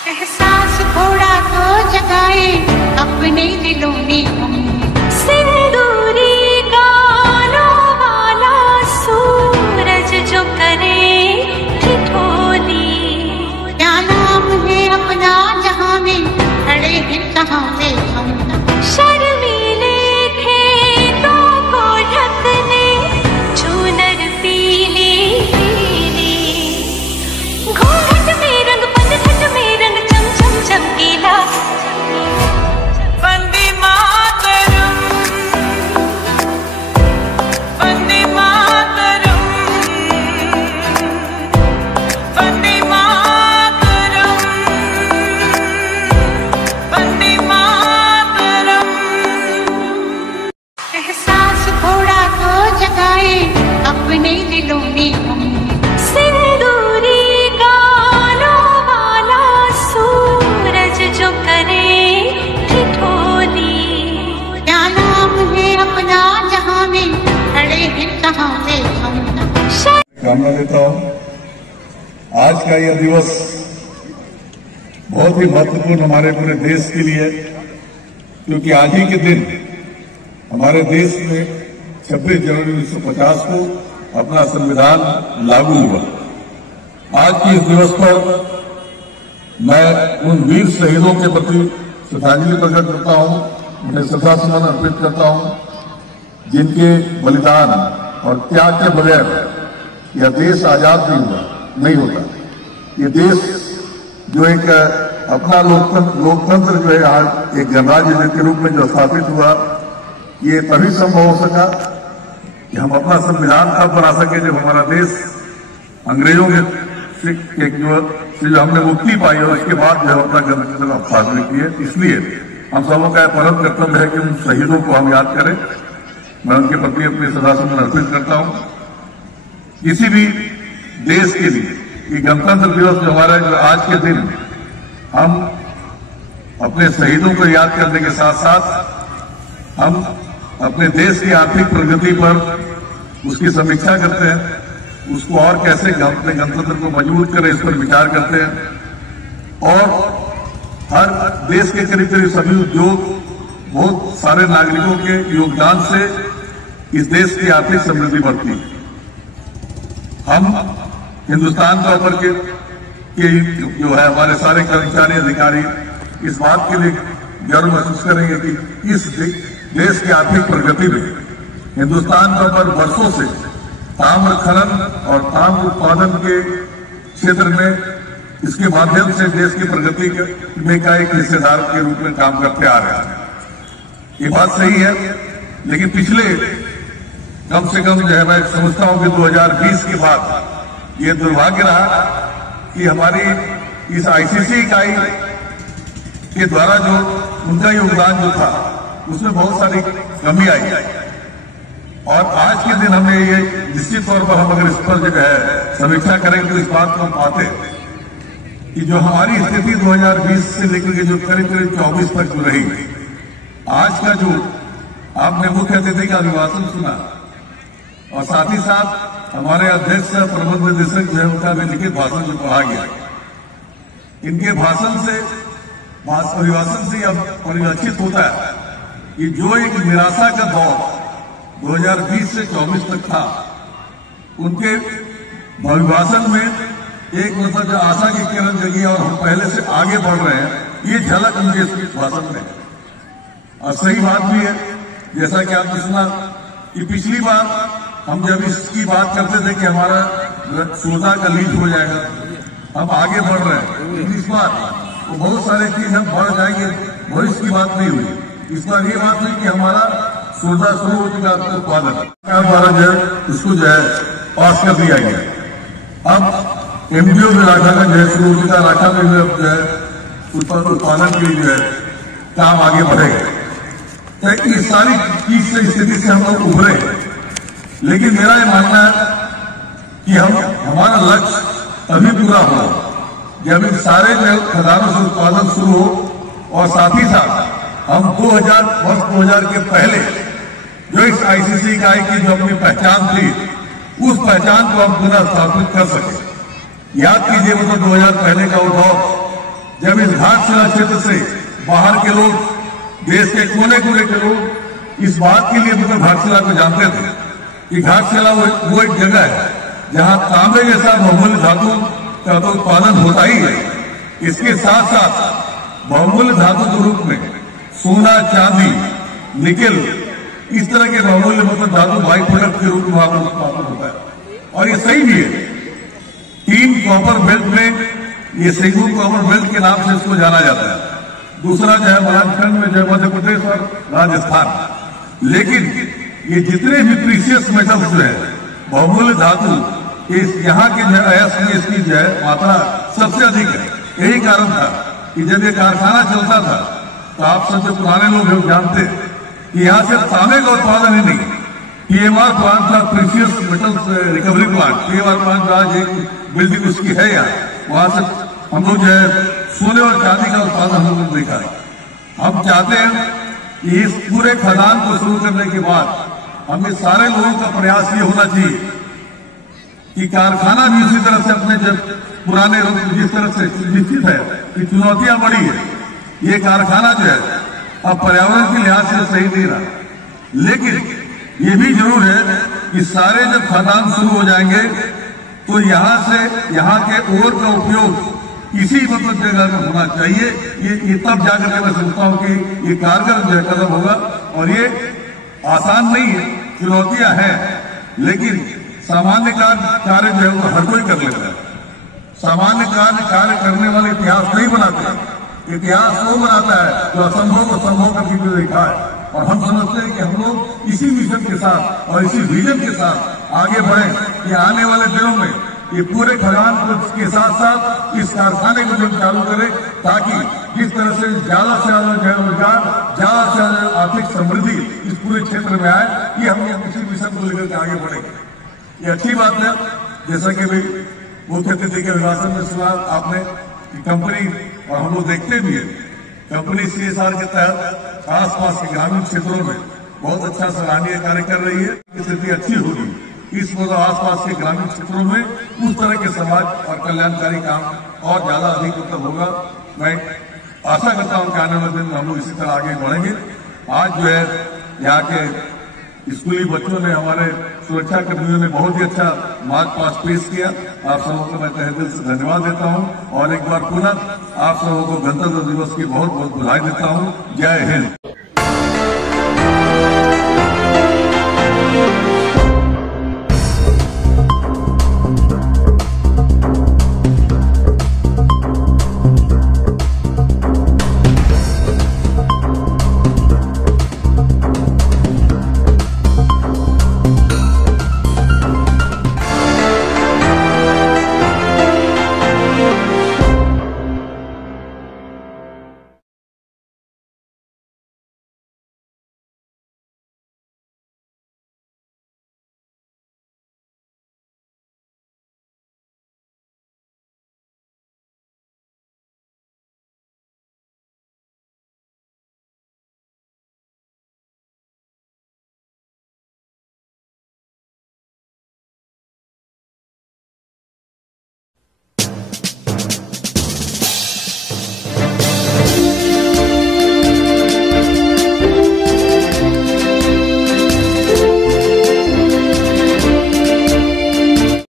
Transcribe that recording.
एहसास थोड़ा तो जगाए अपने दिलों में हम। सिंदूरी गालों वाला सूरज जो करे ठिठोली। क्या नाम है अपना जहां में खड़े हैं कहाँ पे हम। शर्मीले खेतों को ढकने चूनर पीली पीली। घूंघट में रंग पनघट में रंग चमचम चमकीला। वंदे मातरम वंदे मातरम वंदे मातरम वंदे मातरम। एहसास थोड़ा तो जगाए अपने दिलों में हम। सिंदूरी गालों वाला सूरज जो करे ठिठोली। क्या नाम है अपना जहां में खड़े हैं कहाँ पे हम। कामना देता हूँ आज का यह दिवस बहुत ही महत्वपूर्ण हमारे पूरे देश के लिए, क्योंकि आज ही के दिन हमारे देश में 26 जनवरी 1950 को अपना संविधान लागू हुआ। आज के इस दिवस पर मैं उन वीर शहीदों के प्रति श्रद्धांजलि प्रकट करता हूं, उन्हें श्रद्धासुमन अर्पित करता हूं, जिनके बलिदान और त्याग के बगैर यह देश आजाद नहीं होता। ये देश जो एक अपना लोकतंत्र जो है आज एक गणराज्य के रूप में जो स्थापित हुआ, ये तभी संभव हो सका कि हम अपना संविधान तब बना सके जब हमारा देश अंग्रेजों के जो हमने मुक्ति पाई और उसके बाद जो है अपना गणतंत्र स्थापित किए। इसलिए हम सबों का परम कर्तव्य है कि उन शहीदों को हम याद करें। मैं उनके प्रति अपनी श्रद्धासुमन अर्पित करता हूं। किसी भी देश के लिए ये गणतंत्र दिवस जो हमारा जो आज के दिन हम अपने शहीदों को याद करने के साथ साथ हम अपने देश की आर्थिक प्रगति पर उसकी समीक्षा करते हैं, उसको और कैसे अपने गणतंत्र को मजबूत करें इस पर विचार करते हैं। और हर देश के करीब करीब सभी उद्योग बहुत सारे नागरिकों के योगदान से इस देश की आर्थिक समृद्धि बढ़ती है। हम हिंदुस्तान का ऊपर के जो है हमारे सारे कर्मचारी अधिकारी इस बात के लिए गर्व महसूस करेंगे कि इस देश की आर्थिक प्रगति में हिंदुस्तान का ऊपर वर्षों से ताम्र खनन और ताम्र उत्पादन के क्षेत्र में इसके माध्यम से देश की प्रगति में का एक हिस्सेदार के रूप में काम करते आ रहे हैं। ये बात सही है, लेकिन पिछले कम से कम जो है मैं समझता हूं कि 2020 के बाद ये दुर्भाग्य रहा कि हमारी इस आईसीसी इकाई के द्वारा जो उनका योगदान जो था उसमें बहुत सारी कमी आई। और आज के दिन हमें ये निश्चित तौर पर हम अगर इस पर जो है समीक्षा करें तो इस बात को हम पाते कि जो हमारी स्थिति 2020 से लेकर के जो करीब करीब 24 तक जो रही, आज का जो आपने मुख्य अतिथि का अभिभाषण सुना और साथ ही साथ हमारे अध्यक्ष प्रबंध निदेशक जो है उनका भी लिखित भाषण जो पढ़ा गया, इनके भाषण से अभिभाषण से अब परिलक्षित होता है कि जो एक निराशा का दौर 2020 से 24 तक था, उनके अभिभाषण में एक मतलब जो आशा की किरण जगी और हम पहले से आगे बढ़ रहे हैं, ये झलक उनके इस भाषण में। और सही बात भी है, जैसा कि आपने सुना कि पिछली बार हम जब इसकी बात करते थे कि हमारा 16 का लीड हो जाएगा, हम आगे बढ़ रहे हैं, लेकिन इस बार तो बहुत सारे चीज हम बढ़ जाएंगे, भविष्य की बात नहीं हुई। इस बार ये बात हुई कि हमारा 16 शुरू हो चुका उत्पादन द्वारा जो है इसको जो है पास कर दिया गया। अब एमडीओ में राखा जो है शुरू हो चुका, राखा में जो है उत्पादन के लिए जो है काम आगे बढ़ेगा। तो इस सारी चीज से स्थिति से हम लोग उभरे, लेकिन मेरा ये मानना है कि हमारा लक्ष्य तभी पूरा हो जब इन सारे जो खदानों से उत्पादन शुरू हो और साथ ही साथ हम वर्ष 2000 के पहले जो इस आईसीसी इकाई की जो अपनी पहचान थी, उस पहचान को हम पुनः स्थापित कर सके। याद कीजिए वो तो 2000 पहले का वो दौर जब इस घाटशिला क्षेत्र से बाहर के लोग, देश के कोने कोने के लोग इस बात के लिए मतलब घाटशिला को जानते थे कि घाटशिला वो एक जगह है जहां तांबे जैसा बहुमूल्य धातु का तो उत्पादन होता ही है। इसके साथ साथ बहुमूल्य धातु के रूप में सोना, चांदी, निकेल, इस तरह के बहुमूल्य मतलब धातु बाई प्रोडक्ट के रूप में वहां पर उत्पादन होता है। और ये सही भी है। 3 कॉपर बेल्ट में ये सिंगू कॉपर बेल्ट के नाम से इसको जाना जाता है। दूसरा जो है बुंदेलखंड में, जो मध्य प्रदेश और राजस्थान। लेकिन ये जितने भी प्रीशियस मेटल्स जो है, बहुमूल्य धातु, इस यहाँ के जो है इसकी जो है मात्रा सबसे अधिक है। यही कारण था कि जब ये कारखाना चलता था तो आप सब जो पुराने लोग जानते हैं कि यहाँ सिर्फ तांबे का उत्पादन ही नहीं, पीएमआर प्लांट था, precious metals recovery plant, PMR plant जो आज एक बिल्डिंग उसकी है यहाँ, वहां से हम लोग जो है सोने और चांदी का उत्पादन हम लोग देखा है। हम चाहते हैं कि इस पूरे खदान को शुरू करने के बाद हमें सारे लोगों का प्रयास ये होना चाहिए कि कारखाना भी उसी तरह से अपने जब पुराने रूप जिस तरह से निश्चित है कि चुनौतियां बढ़ी है, ये कारखाना जो है अब पर्यावरण के लिहाज से सही नहीं रहा, लेकिन ये भी जरूर है कि सारे जब खदान शुरू हो जाएंगे तो यहाँ से यहाँ के ओर का उपयोग इसी मतलब जगह में होना चाहिए। ये तब जाकर के मैं सोचता हूँ कि ये कारगर जो है कदम होगा। और ये आसान नहीं है, चुनौतियां हैं, लेकिन सामान्य कार्य जो है वो हर कोई कर लेता है। सामान्य कार्य करने वाले इतिहास नहीं बनाते, इतिहास वो बनाता है जो असंभव को संभव करके देखा है। और हम समझते हैं कि हम लोग इसी मिशन के साथ और इसी विजन के साथ आगे बढ़े कि आने वाले दिनों में ये पूरे खदान के साथ साथ इस कारखाने को जब चालू करें, ताकि जिस तरह से ज्यादा से ज्यादा रोजगार, ज्यादा से ज्यादा आर्थिक समृद्धि इस पूरे क्षेत्र में आए, ये हम इसी मिशन को लेकर के आगे बढ़ेंगे। ये अच्छी बात है। जैसा कि भाई मुख्य अतिथि के अभिभाषण में सुना आपने कि कंपनी, और हम लोग देखते भी है, कंपनी CSR के तहत आसपास के ग्रामीण क्षेत्रों में बहुत अच्छा सराहनीय कार्य कर रही है। स्थिति अच्छी होगी, इस मतलब आसपास के ग्रामीण क्षेत्रों में उस तरह के समाज और कल्याणकारी काम और ज्यादा अधिक मतलब होगा। मैं आशा करता हूं कि आने वाले दिन में हम लोग इसी तरह आगे बढ़ेंगे। आज जो है यहाँ के स्कूली बच्चों ने, हमारे सुरक्षा कर्मियों ने बहुत ही अच्छा मार्च पास्ट पेश किया। आप सबों को मैं तहे दिल से धन्यवाद देता हूं और एक बार पुनः आप सबों को गणतंत्र दिवस की बहुत बहुत बधाई देता हूं। जय हिंद।